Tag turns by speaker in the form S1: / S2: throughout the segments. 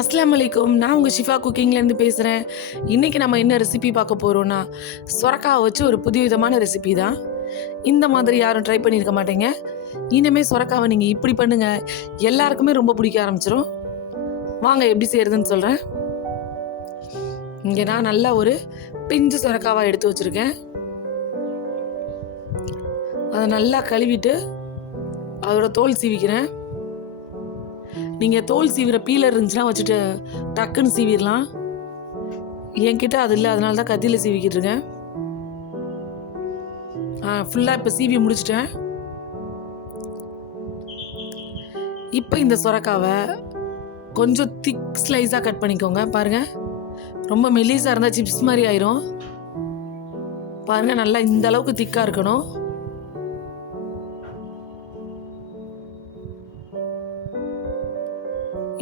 S1: அஸ்லாம் வலைக்கும் நான் உங்கள் ஷிஃபா குக்கிங்லேருந்து பேசுகிறேன் இன்றைக்கி நம்ம என்ன ரெசிபி பார்க்க போகிறோன்னா சொரக்காவை வச்சு ஒரு புதிய விதமான ரெசிபி தான். இந்த மாதிரி யாரும் ட்ரை பண்ணியிருக்க மாட்டேங்க. இனிமேல் சொரக்காவை நீங்கள் இப்படி பண்ணுங்கள் எல்லாருக்குமே ரொம்ப பிடிக்க ஆரம்பிச்சிடும் வாங்க எப்படி செய்கிறதுன்னு சொல்கிறேன் இங்கே நான் நல்லா ஒரு பிஞ்சு சொரக்காவாக எடுத்து வச்சுருக்கேன். அதை நல்லா கழுவிட்டு அதோட தோல் சீவிக்கிறேன். நீங்கள் தோல் சீவிற பீலர் இருந்துச்சுன்னா வச்சுட்டு டக்குன்னு சீவிடலாம் என்கிட்ட அது இல்லை அதனால தான் கத்தியில் சீவிக்கிட்டு இருக்கேன். ஆ ஃபுல்லாக இப்போ சீவி முடிச்சிட்டேன். இப்போ இந்த சுரக்காவை கொஞ்சம் திக் ஸ்லைஸாக கட் பண்ணிக்கோங்க பாருங்கள் ரொம்ப மெல்லிஸாக இருந்தால் சிப்ஸ் மாதிரி ஆயிரும். பாருங்கள் நல்லா இந்த அளவுக்கு திக்காக இருக்கணும்.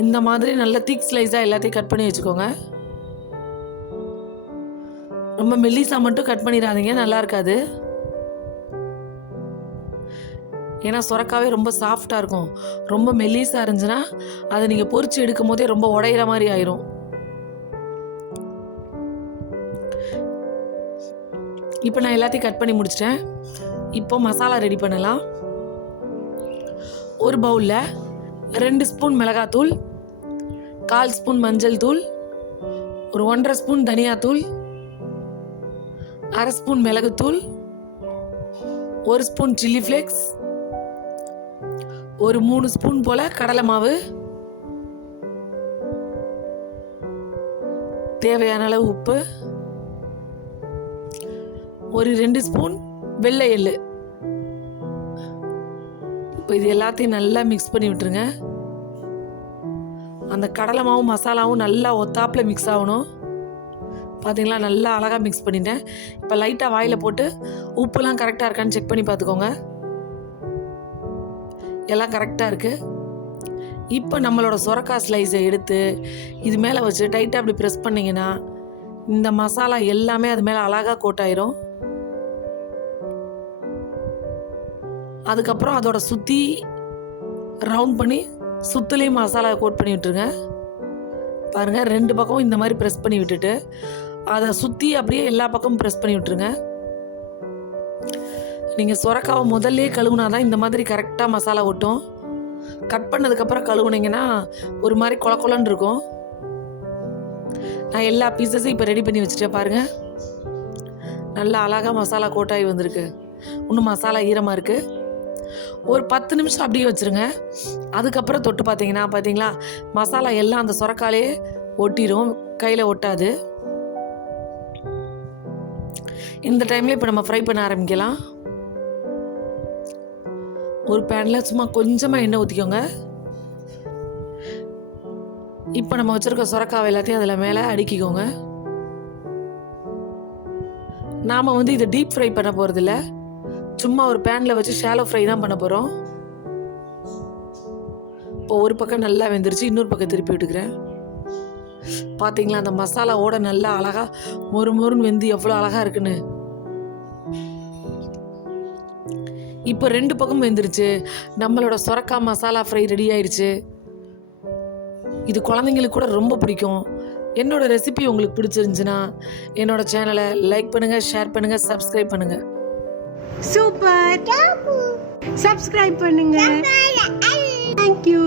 S1: இந்த மாதிரி நல்ல திக் ஸ்லைஸாக எல்லாத்தையும் கட் பண்ணி வச்சுக்கோங்க. ரொம்ப மெல்லிசாக மட்டும் கட் பண்ணிடாதீங்க நல்லா இருக்காது. ஏன்னா சுரக்காவே ரொம்ப சாஃப்டாக இருக்கும். ரொம்ப மெல்லிசாக இருந்துச்சுன்னா அதை நீங்கள் பொறிச்சு எடுக்கும் போதே ரொம்ப உடையிற மாதிரி ஆயிரும். இப்போ நான் எல்லாத்தையும் கட் பண்ணி முடிச்சிட்டேன். இப்போ மசாலா ரெடி பண்ணலாம். ஒரு பவுலில் ரெண்டு ஸ்பூன் மிளகாத்தூள் கால் ஸ்பூன் மஞ்சள் தூள் ஒரு ஒன்றரை ஸ்பூன் தனியாத்தூள் அரை ஸ்பூன் மிளகுத்தூள் ஒரு ஸ்பூன் சில்லி ஃப்ளேக்ஸ் ஒரு மூணு ஸ்பூன் போல் கடலை மாவு. தேவையான அளவு உப்பு. ஒரு ரெண்டு ஸ்பூன் வெள்ளை எள்ளு. இப்போ இது எல்லாத்தையும் நல்லா மிக்ஸ் பண்ணி விட்டுருங்க. அந்த கடலை மாவும் மசாலாவும் நல்லா ஒத்தாப்பில் மிக்ஸ் ஆகணும். பார்த்தீங்களா நல்லா அழகாக மிக்ஸ் பண்ணிட்டேன். இப்போ லைட்டாக வாயில் போட்டு உப்புலாம் கரெக்டாக இருக்கான்னு செக் பண்ணி பார்த்துக்கோங்க எல்லாம் கரெக்டாக இருக்குது இப்போ நம்மளோட சுரக்கா ஸ்லைஸை எடுத்து இது மேலே வச்சு டைட்டாக அப்படி ப்ரெஸ் பண்ணிங்கன்னா இந்த மசாலா எல்லாமே அது மேலே அழகாக கோட்டாயிரும் அதுக்கப்புறம் அதோட சுற்றி ரவுண்ட் பண்ணி சுற்றுலையும் மசாலா கோட் பண்ணி விட்டுருங்க. பாருங்கள் ரெண்டு பக்கமும் இந்த மாதிரி ப்ரெஸ் பண்ணி விட்டுட்டு அதை சுற்றி அப்படியே எல்லா பக்கமும் ப்ரெஸ் பண்ணி விட்டுருங்க. நீங்கள் சுரக்காவை முதல்லே கழுவுனா தான் இந்த மாதிரி கரெக்டாக மசாலா ஒட்டும். கட் பண்ணதுக்கப்புறம் கழுவுனீங்கன்னா ஒரு மாதிரி கொல கொலன்னு இருக்கும். நான் எல்லா பீசஸையும் இப்போ ரெடி பண்ணி வச்சுட்டேன் பாருங்கள் நல்லா அழகாக மசாலா கோட்டாகி வந்திருக்கு. இன்னும் மசாலா ஈரமாக இருக்குது ஒரு பத்து நிமிஷம் அப்படியே வச்சுருங்க. அதுக்கப்புறம் தொட்டு பார்த்தீங்கன்னா பார்த்தீங்களா மசாலா எல்லாம் அந்த சுரக்காலே ஒட்டிடும் கையில் ஒட்டாது. இந்த டைமில் இப்போ நம்ம ஃப்ரை பண்ண ஆரம்பிக்கலாம். ஒரு பேனில் சும்மா கொஞ்சமாக எண்ணெய் ஊற்றிக்கோங்க இப்போ நம்ம வச்சுருக்க சுரக்காவை எல்லாத்தையும் அதில் மேலே அடுக்கிக்கோங்க. நாம் வந்து இதை டீப் ஃப்ரை பண்ண போகிறதில்ல சும்மா ஒரு பேனில் வச்சு ஷாலோ ஃப்ரை தான் பண்ண போகிறோம் இப்போ ஒரு பக்கம் நல்லா வெந்துருச்சு இன்னொரு பக்கம் திருப்பி விட்டுக்கிறேன். பார்த்தீங்களா அந்த மசாலாவோட நல்லா அழகா மொறு மொறுன்னு வெந்து எவ்வளோ அழகாக இருக்குன்னு. இப்போ ரெண்டு பக்கம் வெந்துருச்சு. நம்மளோட சொரக்காய் மசாலா ஃப்ரை ரெடி ஆயிடுச்சு இது குழந்தைங்களுக்கு கூட ரொம்ப பிடிக்கும். என்னோட ரெசிபி உங்களுக்கு பிடிச்சிருந்துச்சுன்னா என்னோடய சேனலை லைக் பண்ணுங்கள் ஷேர் பண்ணுங்கள் சப்ஸ்கிரைப் பண்ணுங்கள்
S2: சூப்பர் சப்ஸ்கிரைப் பண்ணுங்க. தேங்க்யூ